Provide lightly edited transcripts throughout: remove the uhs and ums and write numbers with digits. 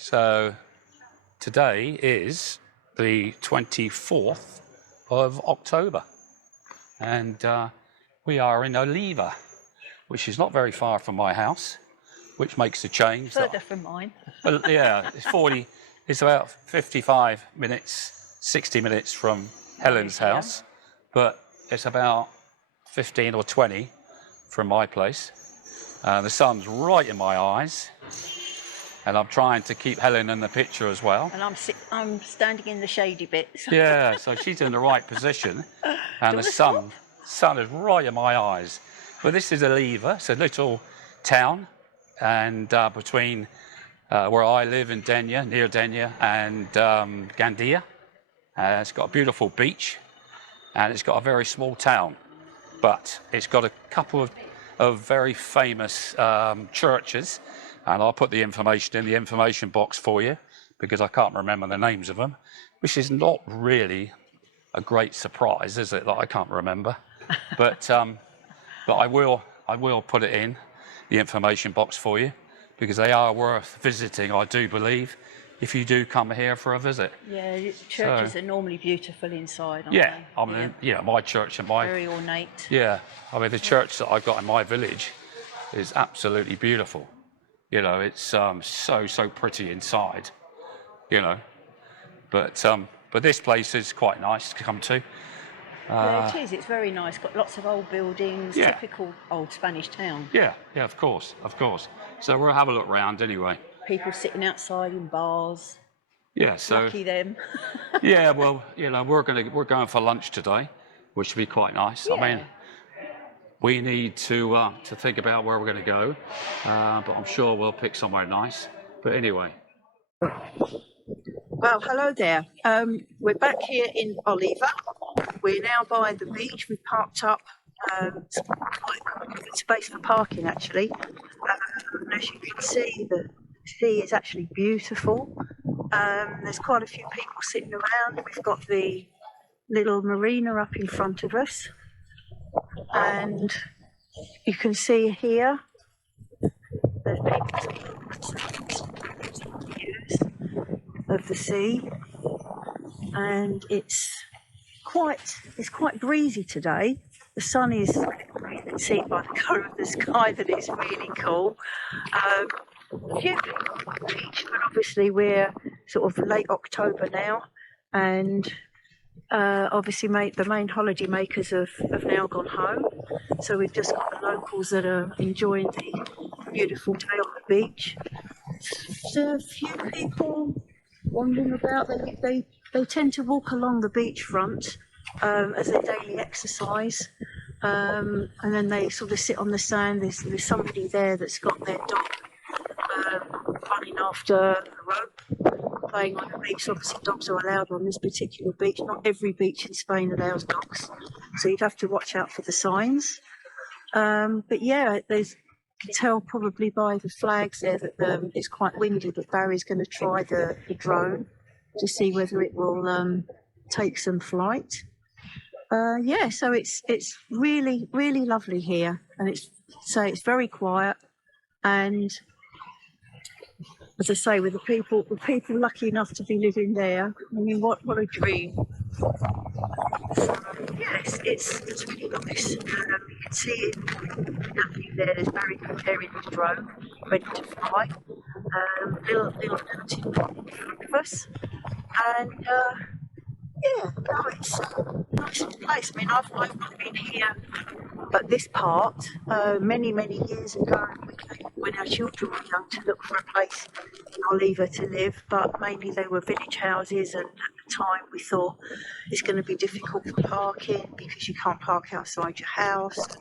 So today is the 24th of October, and we are in Oliva, which is not very far from my house, which makes a change. Further from mine. Well, yeah, it's about 55 minutes, 60 minutes from Helen's house, but it's about 15 or 20 from my place. The sun's right in my eyes, and I'm trying to keep Helen in the picture as well. And I'm standing in the shady bits. Yeah, so she's in the right position, and the sun is right in my eyes. But this is Oliva. It's a little town, and between where I live in Gandia, near Gandia, and Gandia. It's got a beautiful beach, and it's got a very small town, but it's got a couple of very famous churches, and I'll put the information in the information box for you because I can't remember the names of them, which is not really a great surprise, is it, that I can't remember? But I will put it in the information box for you because they are worth visiting, I do believe, if you do come here for a visit. Yeah, churches are normally beautiful inside, aren't yeah, they? I mean, yeah, my church and my... Very ornate. Yeah, I mean, the church that I've got in my village is absolutely beautiful. You know, it's so pretty inside, you know. But this place is quite nice to come to. Yeah, it is. It's very nice. Got lots of old buildings, yeah. Typical old Spanish town. Yeah, of course. So we'll have a look round anyway. People sitting outside in bars. Yeah, so lucky them. Yeah, well, you know, we're going for lunch today, which would be quite nice. Yeah. I mean, we need to think about where we're going to go, but I'm sure we'll pick somewhere nice. But anyway. Well, hello there. We're back here in Oliva. We're now by the beach. We've parked up. It's quite good space for parking, actually. And as you can see, the sea is actually beautiful. There's quite a few people sitting around. We've got the little marina up in front of us. And you can see here, there's views of the sea. And it's quite breezy today. The sun is, you can see by the colour of the sky that it's really cool. A few people on the beach, but obviously we're sort of late October now, and obviously the main holiday makers have now gone home. So we've just got the locals that are enjoying the beautiful day on the beach. There's a few people wandering about. They tend to walk along the beachfront as their daily exercise, and then they sort of sit on the sand. There's somebody there that's got their dog running after a rope, playing on the beach. Obviously dogs are allowed on this particular beach. Not every beach in Spain allows dogs, so you'd have to watch out for the signs. But yeah, you can tell probably by the flags there that it's quite windy, but Barry's going to try the drone to see whether it will take some flight. Yeah, so it's really lovely here, and it's very quiet. And as I say, with the people lucky enough to be living there, I mean, what a dream. So, yes, it's really nice. You can see it happening there. There's Barry preparing his drone, ready to fly. Little mountain in front of us, and yeah, no, it's a nice place. I mean, I've been here at this part many years ago. We came when our children were young to look for a place in Oliva to live, but mainly they were village houses, and at the time we thought it's going to be difficult for parking because you can't park outside your house.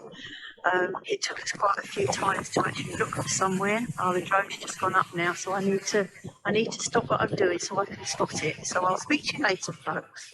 It took us quite a few times to actually look for somewhere. The drone's just gone up now, so I need to stop what I'm doing so I can spot it. So I'll speak to you later, folks.